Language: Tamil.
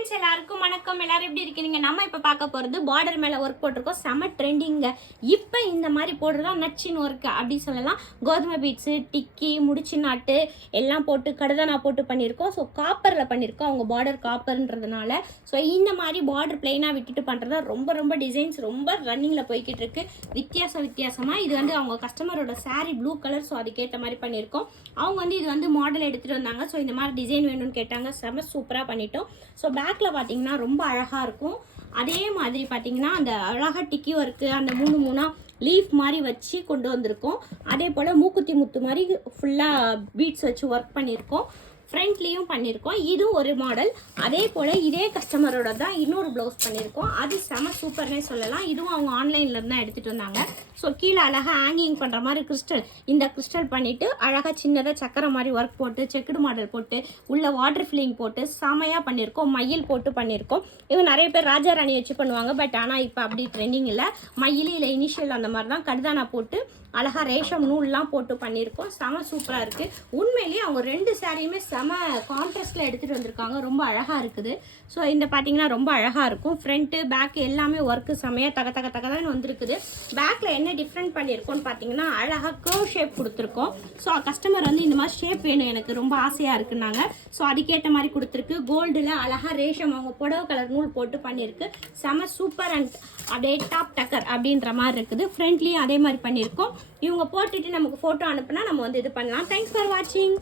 ஃப்ரெண்ட்ஸ் எல்லாருக்கும் வணக்கம். எல்லாரும் எப்படி இருக்கீங்க? நம்ம இப்போ பார்க்க போகிறது பார்டர் மேலே ஒர்க் போட்டிருக்கோம். செம ட்ரெண்டிங்க. இப்போ இந்த மாதிரி போடுறதா நச்சின் ஒர்க் அப்படி சொல்லலாம். கோதுமை பீட்ஸு, டிக்கி, முடிச்சு நாட்டு எல்லாம் போட்டு கடுதானா போட்டு பண்ணியிருக்கோம். ஸோ காப்பரில் பண்ணியிருக்கோம். அவங்க பார்டர் காப்பர்ன்றதுனால ஸோ இந்த மாதிரி பார்டர் பிளெயினாக விட்டுட்டு பண்ணுறதா ரொம்ப டிசைன்ஸ் ரொம்ப ரன்னிங்கில் போய்கிட்டு இருக்கு. வித்தியாசமாக இது வந்து அவங்க கஸ்டமரோட சாரீ ப்ளூ கலர். ஸோ அதுக்கேற்ற மாதிரி பண்ணியிருக்கோம். அவங்க வந்து இது வந்து மாடல் எடுத்துகிட்டு வந்தாங்க. ஸோ இந்த மாதிரி டிசைன் வேணும்னு கேட்டாங்க. செம சூப்பராக பண்ணிட்டோம். ஸோ பேக்கில் பார்த்தீங்கன்னா ரொம்ப அழகாக இருக்கும். அதே மாதிரி பார்த்தீங்கன்னா அந்த அழகாக டிக்கி ஒர்க்கு அந்த மூணா லீஃப் மாதிரி வச்சு கொண்டு வந்திருக்கோம். அதே போல் மூக்குத்தி முத்து மாதிரி ஃபுல்லாக பீட்ஸ் வச்சு ஒர்க் பண்ணியிருக்கோம். ஃப்ரண்ட்லேயும் பண்ணியிருக்கோம். இது ஒரு மாடல். அதே போல் இதே கஸ்டமரோட தான் இன்னொரு ப்ளவுஸ் பண்ணியிருக்கோம். அது செம சூப்பர்னே சொல்லலாம். இதுவும் அவங்க ஆன்லைனில் தான் எடுத்துகிட்டு வந்தாங்க. ஸோ கீழே அழகாக ஹேங்கிங் பண்ணுற மாதிரி கிறிஸ்டல் பண்ணிவிட்டு அழகாக சின்னதாக சக்கரை மாதிரி ஒர்க் போட்டு செக்குடு மாடல் போட்டு உள்ள வாட்டர் ஃபில்லிங் போட்டு செமையாக பண்ணியிருக்கோம். மயில் போட்டு பண்ணியிருக்கோம். இவங்க நிறைய பேர் ராஜா ராணி வச்சு பண்ணுவாங்க. பட் ஆனால் இப்போ அப்படி ட்ரெண்டிங் இல்லை. மயில் இல்லை இனிஷியல் அந்த மாதிரி தான் கடுதானா போட்டு அழகாக ரேஷம் நூல்லாம் போட்டு பண்ணியிருக்கோம். செம சூப்பராக இருக்குது. உண்மையிலேயே அவங்க ரெண்டு சாரியுமே செம கான்ட்ராஸ்டில் எடுத்துகிட்டு வந்திருக்காங்க. ரொம்ப அழகாக இருக்குது. ஸோ இந்த பார்த்தீங்கன்னா ரொம்ப அழகாக இருக்கும். ஃப்ரண்ட்டு பேக்கு எல்லாமே ஒர்க்கு செமையாக தகன்னு வந்திருக்குது. பேக்கில் என்ன டிஃப்ரெண்ட் பண்ணியிருக்கோன்னு பார்த்தீங்கன்னா அழகாக கர்வ் ஷேப் கொடுத்துருக்கோம். ஸோ கஸ்டமர் வந்து இந்த மாதிரி ஷேப் வேணும் எனக்கு ரொம்ப ஆசையாக இருக்குன்னாங்க. ஸோ அதுக்கேற்ற மாதிரி கொடுத்துருக்கு. கோல்டில் அழகாக ரேஷம் அவங்க புடவை கலர் நூல் போட்டு பண்ணியிருக்கு. செம சூப்பர் அண்ட் அப்படியே டாப் டக்கர் அப்படின்ற மாதிரி இருக்குது. ஃப்ரண்ட்லேயும் அதே மாதிரி பண்ணியிருக்கோம். இவங்க போட்டுட்டு நமக்கு ஃபோட்டோ அனுப்புனா நம்ம வந்து இது பண்ணலாம். தேங்க்ஸ் ஃபார் வாட்சிங்.